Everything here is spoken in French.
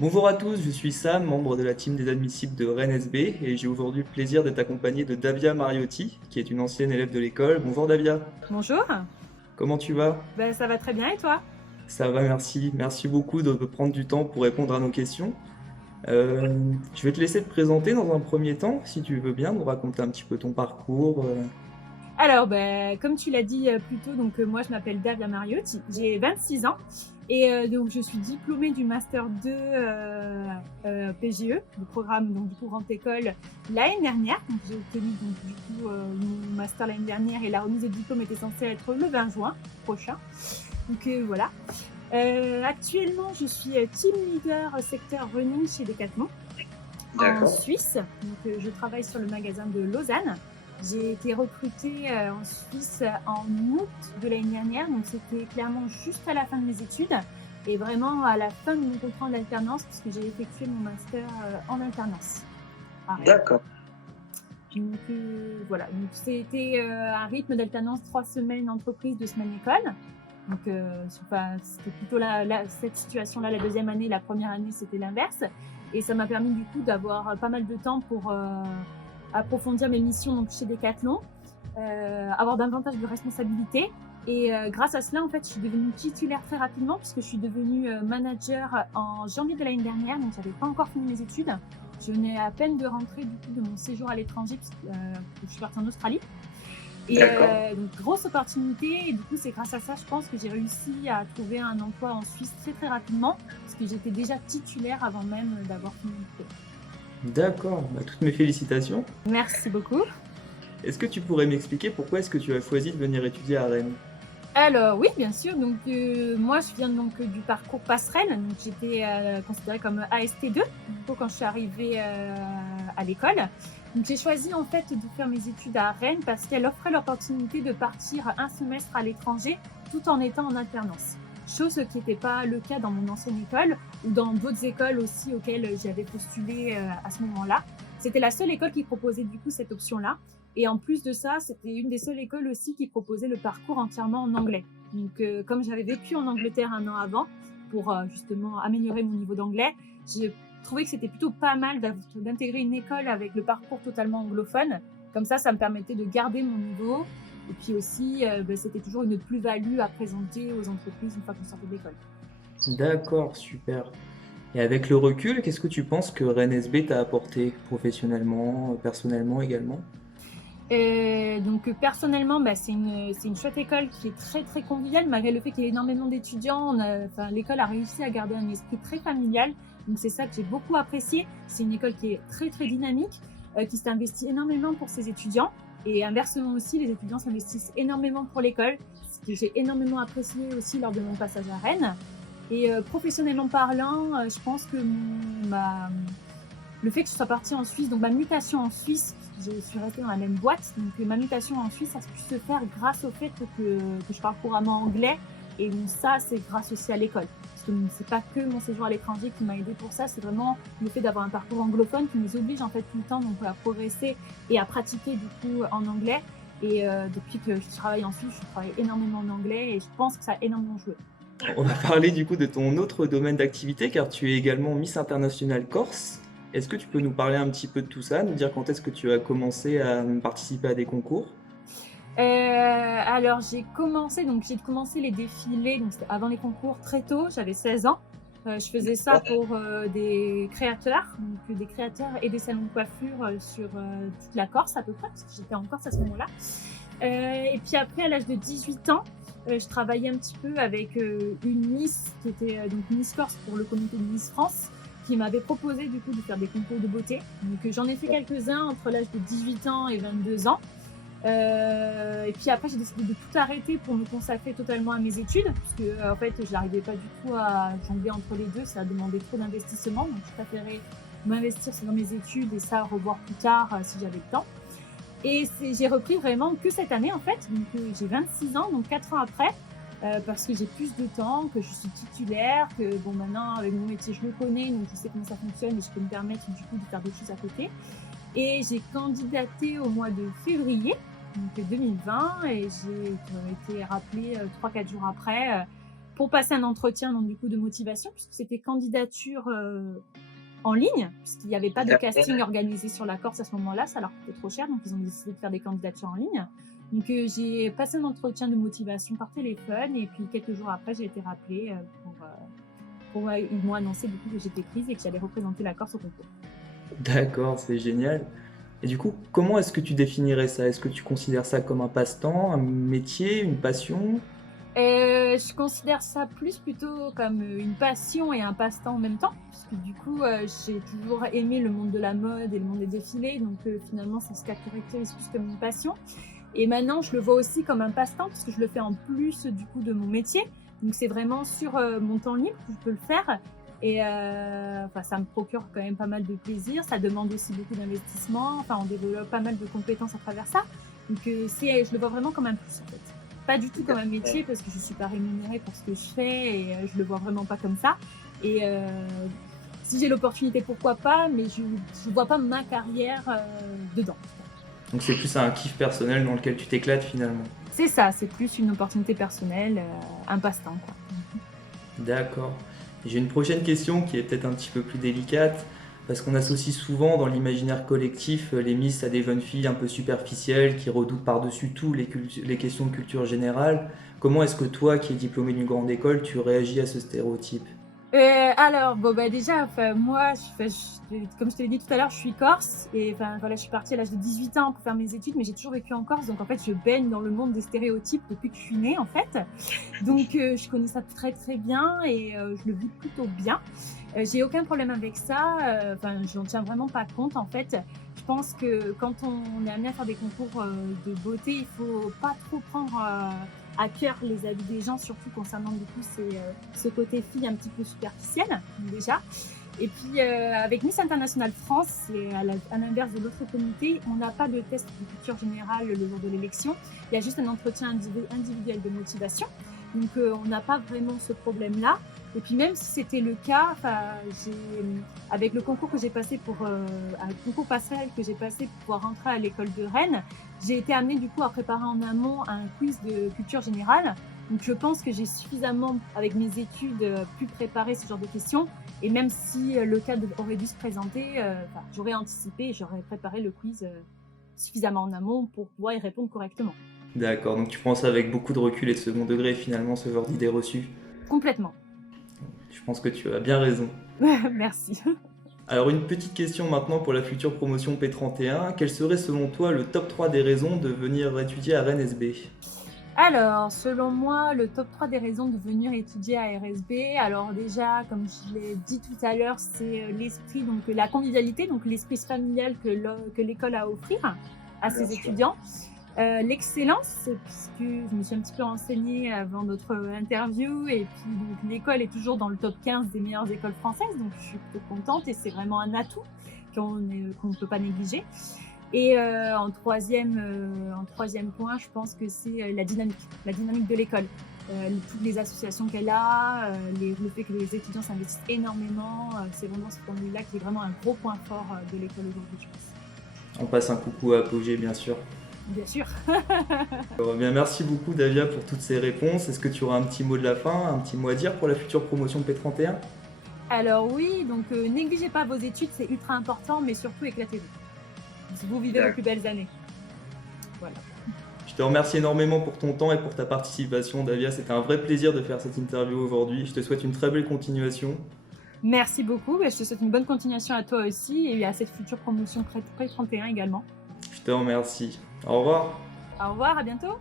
Bonjour à tous, je suis Sam, membre de la team des admissibles de Rennes SB et j'ai aujourd'hui le plaisir d'être accompagné de Davia Mariotti, qui est une ancienne élève de l'école. Bonjour Davia, Bonjour, comment tu vas? ben, ça va très bien et toi? Ça va, merci. Merci beaucoup de prendre du temps pour répondre à nos questions. Je vais te laisser te présenter dans un premier temps, si tu veux bien, nous raconter un petit peu ton parcours. Alors, ben, comme tu l'as dit plus tôt, moi je m'appelle Davia Mariotti, j'ai 26 ans et donc je suis diplômée du Master 2 PGE, le programme donc, du coup Grande École, l'année dernière. Donc, j'ai obtenu donc, du coup mon Master l'année dernière et la remise de diplôme était censée être le 20 juin prochain. Donc voilà. Actuellement, je suis team leader secteur running chez Decathlon en D'accord. Suisse. Donc, je travaille sur le magasin de Lausanne. J'ai été recrutée en Suisse en août de l'année dernière, donc c'était clairement juste à la fin de mes études et vraiment à la fin de mon contrat d'alternance puisque j'ai effectué mon master en alternance à Rennes. D'accord. Donc voilà, donc c'était un rythme d'alternance 3 semaines entreprise, 2 semaines école. Donc c'était plutôt cette situation-là la deuxième année, la première année c'était l'inverse. Et ça m'a permis du coup d'avoir pas mal de temps pour approfondir mes missions donc, chez Decathlon, avoir davantage de responsabilités. Et grâce à cela, en fait, je suis devenue titulaire très rapidement puisque je suis devenue manager en janvier de l'année dernière, donc j'avais pas encore fini mes études. Je venais à peine de rentrer du coup de mon séjour à l'étranger puisque je suis partie en Australie. Et donc grosse opportunité et du coup c'est grâce à ça je pense que j'ai réussi à trouver un emploi en Suisse très très rapidement parce que j'étais déjà titulaire avant même d'avoir fini mon diplôme. D'accord, bah, toutes mes félicitations. Merci beaucoup. Est-ce que tu pourrais m'expliquer pourquoi est-ce que tu as choisi de venir étudier à Rennes? Alors oui, bien sûr. Donc moi, je viens donc du parcours passerelle. Donc j'étais considérée comme AST2 du coup, quand je suis arrivée à l'école. Donc j'ai choisi en fait de faire mes études à Rennes parce qu'elle offrait l'opportunité de partir un semestre à l'étranger tout en étant en alternance. Chose qui n'était pas le cas dans mon ancienne école ou dans d'autres écoles aussi auxquelles j'avais postulé à ce moment-là. C'était la seule école qui proposait du coup cette option-là. Et en plus de ça, c'était une des seules écoles aussi qui proposait le parcours entièrement en anglais. Donc, comme j'avais vécu en Angleterre un an avant, pour justement améliorer mon niveau d'anglais, j'ai trouvé que c'était plutôt pas mal d'intégrer une école avec le parcours totalement anglophone. Comme ça me permettait de garder mon niveau. Et puis aussi, c'était toujours une plus-value à présenter aux entreprises une fois qu'on sortait de l'école. D'accord, super. Et avec le recul, qu'est-ce que tu penses que Rennes SB t'a apporté professionnellement, personnellement également? Personnellement, c'est une chouette école qui est très très conviviale malgré le fait qu'il y ait énormément d'étudiants. L'école a réussi à garder un esprit très familial. Donc c'est ça que j'ai beaucoup apprécié. C'est une école qui est très très dynamique, qui s'investit énormément pour ses étudiants. Et inversement aussi, les étudiants s'investissent énormément pour l'école, ce que j'ai énormément apprécié aussi lors de mon passage à Rennes. Et professionnellement parlant, je pense que le fait que je sois partie en Suisse, donc ma mutation en Suisse, je suis restée dans la même boîte, donc ma mutation en Suisse, ça a pu se faire grâce au fait que je parle couramment anglais. Et donc ça, c'est grâce aussi à l'école. Parce que c'est pas que mon séjour à l'étranger qui m'a aidé pour ça, c'est vraiment le fait d'avoir un parcours anglophone qui nous oblige en fait tout le temps donc, à progresser et à pratiquer du coup en anglais. Et depuis que je travaille en Suisse, je travaille énormément en anglais et je pense que ça a énormément joué. On va parler du coup de ton autre domaine d'activité car tu es également Miss International Corse. Est-ce que tu peux nous parler un petit peu de tout ça, nous dire quand est-ce que tu as commencé à participer à des concours? Alors j'ai commencé les défilés, donc c'était avant les concours très tôt, j'avais 16 ans. Je faisais ça pour des créateurs, donc des créateurs et des salons de coiffure sur toute la Corse à peu près, parce que j'étais en Corse à ce moment-là. Et puis après, à l'âge de 18 ans, je travaillais un petit peu avec une Miss qui était donc Miss Corse pour le comité de Miss France, qui m'avait proposé du coup de faire des concours de beauté. Donc j'en ai fait quelques-uns entre l'âge de 18 ans et 22 ans. Et puis après, j'ai décidé de tout arrêter pour me consacrer totalement à mes études, parce que en fait, je n'arrivais pas du tout à jongler entre les deux, ça demandait trop d'investissement, donc je préférais m'investir dans mes études et ça revoir plus tard si j'avais le temps. Et j'ai repris vraiment que cette année en fait, donc j'ai 26 ans, donc 4 ans après, parce que j'ai plus de temps, que je suis titulaire, que bon maintenant avec mon métier je le connais, donc je sais comment ça fonctionne et je peux me permettre du coup de faire d'autres choses à côté. Et j'ai candidaté au mois de février donc 2020 et j'ai été rappelée 3-4 jours après pour passer un entretien donc, du coup, de motivation, puisque c'était candidature en ligne, puisqu'il n'y avait pas de casting organisé sur la Corse à ce moment-là, ça leur coûtait trop cher, donc ils ont décidé de faire des candidatures en ligne. Donc j'ai passé un entretien de motivation par téléphone et puis quelques jours après, j'ai été rappelée ils m'ont annoncé du coup que j'étais prise et que j'allais représenter la Corse au concours. D'accord, c'est génial. Et du coup, comment est-ce que tu définirais ça? Est-ce que tu considères ça comme un passe-temps, un métier, une passion? Je considère ça plutôt comme une passion et un passe-temps en même temps, parce que du coup, j'ai toujours aimé le monde de la mode et le monde des défilés, donc finalement, ça se caractérise plus comme une passion. Et maintenant, je le vois aussi comme un passe-temps, parce que je le fais en plus du coup de mon métier. Donc c'est vraiment sur mon temps libre que je peux le faire. Et ça me procure quand même pas mal de plaisir. Ça demande aussi beaucoup d'investissement. Enfin, on développe pas mal de compétences à travers ça. Donc je le vois vraiment comme un plus en fait. Pas du tout comme un métier parce que je suis pas rémunérée pour ce que je fais et je le vois vraiment pas comme ça. Et si j'ai l'opportunité, pourquoi pas, mais je vois pas ma carrière dedans. Donc c'est plus un kiff personnel dans lequel tu t'éclates finalement. C'est ça, c'est plus une opportunité personnelle, un passe-temps, quoi. D'accord. J'ai une prochaine question qui est peut-être un petit peu plus délicate, parce qu'on associe souvent dans l'imaginaire collectif les Miss à des jeunes filles un peu superficielles qui redoutent par-dessus tout les questions de culture générale. Comment est-ce que toi, qui es diplômé d'une grande école, tu réagis à ce stéréotype? Alors, bon, bah, déjà, moi, comme je te l'ai dit tout à l'heure, je suis corse et voilà, je suis partie à l'âge de 18 ans pour faire mes études, mais j'ai toujours vécu en Corse, donc en fait, je baigne dans le monde des stéréotypes depuis que je suis née, en fait. Donc, je connais ça très très bien et je le vis plutôt bien. J'ai aucun problème avec ça. Je n'en tiens vraiment pas compte, en fait. Je pense que quand on est amené à faire des concours de beauté, il faut pas trop prendre à cœur les avis des gens, surtout concernant du coup ce côté fille un petit peu superficiel déjà. Et puis avec Miss International France, c'est à l'inverse de l'autre comité, on n'a pas de test de culture générale le jour de l'élection. Il y a juste un entretien individuel de motivation. Donc on n'a pas vraiment ce problème-là. Et puis même si c'était le cas, avec le concours que j'ai passé un concours passerelle que j'ai passé pour pouvoir rentrer à l'école de Rennes, j'ai été amenée du coup à préparer en amont un quiz de culture générale. Donc je pense que j'ai suffisamment, avec mes études, pu préparer ce genre de questions. Et même si le cas aurait dû se présenter, j'aurais anticipé et j'aurais préparé le quiz suffisamment en amont pour pouvoir y répondre correctement. D'accord, donc tu prends ça avec beaucoup de recul et de second degré finalement, ce genre d'idée reçue. Complètement. Je pense que tu as bien raison. Merci. Alors une petite question maintenant pour la future promotion P31. Quel serait selon toi le top 3 des raisons de venir étudier à Rennes SB? Alors, selon moi, le top 3 des raisons de venir étudier à RSB, alors déjà, comme je l'ai dit tout à l'heure, c'est l'esprit, donc la convivialité, donc l'esprit familial que l'école a à offrir à ses étudiants. L'excellence, puisque je me suis un petit peu renseignée avant notre interview, et puis l'école est toujours dans le top 15 des meilleures écoles françaises, donc je suis plutôt contente et c'est vraiment un atout qu'on ne peut pas négliger. Et en troisième point, je pense que c'est la dynamique de l'école. Toutes les associations qu'elle a, le fait que les étudiants s'investissent énormément, c'est vraiment ce point de vue-là qui est vraiment un gros point fort de l'école aujourd'hui, je pense. On passe un coucou à Apogée, bien sûr. Bien sûr. Bien, merci beaucoup Davia pour toutes ces réponses. Est-ce que tu auras un petit mot de la fin, un petit mot à dire pour la future promotion P31? Alors oui, donc négligez pas vos études, c'est ultra important, mais surtout éclatez-vous. Vous vivez vos plus belles années. Voilà. Je te remercie énormément pour ton temps et pour ta participation, Davia. C'était un vrai plaisir de faire cette interview aujourd'hui. Je te souhaite une très belle continuation. Merci beaucoup. Je te souhaite une bonne continuation à toi aussi et à cette future promotion P31 également. Je te remercie. Au revoir. Au revoir, à bientôt.